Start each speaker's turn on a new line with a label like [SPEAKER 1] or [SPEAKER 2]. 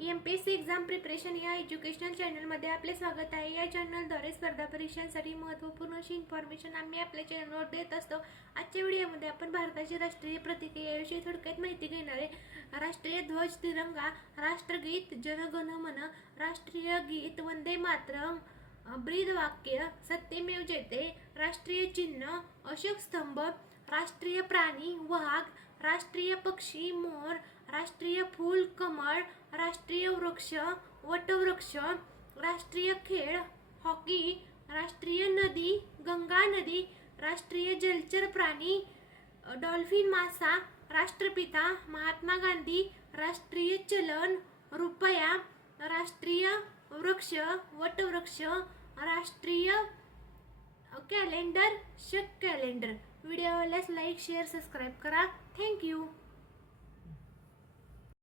[SPEAKER 1] M P S C exam preparation या educational चॅनलमध्ये आपले स्वागत आहे. या चॅनलद्वारे स्पर्धा परीक्षांसाठी महत्त्वपूर्ण अशी इन्फॉर्मेशन आम्ही आपल्या चॅनलवर देत असतो. आजच्या व्हिडिओमध्ये आपण भारताची राष्ट्रीय प्रतिक्रियाविषयी याविषयी थोडक्यात माहिती घेणार आहे. राष्ट्रीय ध्वज तिरंगा राष्ट्रगीत जनगण मन राष्ट्रीय गीत वंदे मातरम ब्रीद वाक्य सत्यमेव जयते राष्ट्रीय चिन्ह, अशोक स्तंभ, राष्ट्रीय प्राणी वाघ, राष्ट्रीय पक्षी मोर, राष्ट्रीय फूल कमळ, राष्ट्रीय वृक्ष, वटवृक्ष, राष्ट्रीय खेळ, हॉकी, राष्ट्रीय नदी, गंगा नदी, राष्ट्रीय जलचर प्राणी, डॉल्फिन मासा, राष्ट्रपिता महात्मा गांधी, राष्ट्रीय चलन, रुपया, राष्ट्रीय वृक्ष, वटवृक्ष, राष्ट्रीय कॅलेंडर शक कॅलेंडर व्हिडिओला लाइक शेयर सब्सक्राइब करा. Thank you